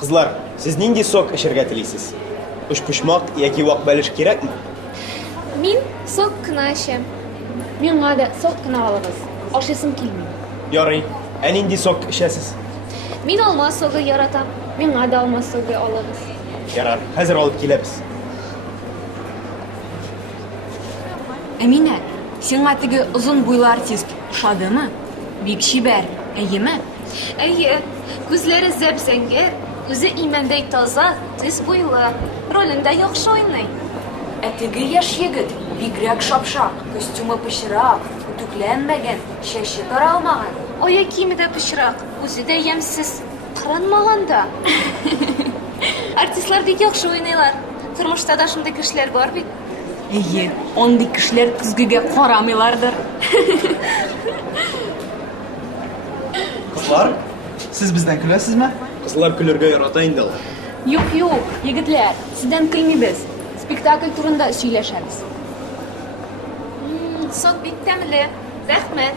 Qizlar, siz ningdi sok ishirga tiliysiz? Ushpushmoq yoki voq bo'lish kerakmi? Men so'qqina ishim. Men g'ada so'qqina olamiz. Oshasim kelmaydi. Yoring, ningdi sok ishasiz? Men olmos so'g'i yaratam. Men g'ada olmas so'g'i olamiz. Yarar, hozir olib kelamiz. Amina, senga atigi uzun bo'yli artist ushadimi? Bekshibar, ayyimi? Ayyi, ko'zlari zabzangir, o'zi iymandek toza, tez bo'yli. Rolida yaxshi o'ynaydi. Atigi yosh yigit, bigrak shopshoq, kostyumi pishiroq, utuklanmagan, shashi taralmagan. Oyoq kiyimida pishroq, o'zida yamsiz, qirinmaganda. Artistlardek yaxshi o'ynaylar. Turmushda da shunday kishilar bor bit. Ayyi, ondik kishilar kuzgiga qoramaylardir. Qizlar, siz bizdan kulasizmi? Qizlar kulurga yaratayin-da. Yo'q, yigitlar, sizdan kulmaymiz. Spektakl turida suylashamiz. So'q bittamli. Rahmat.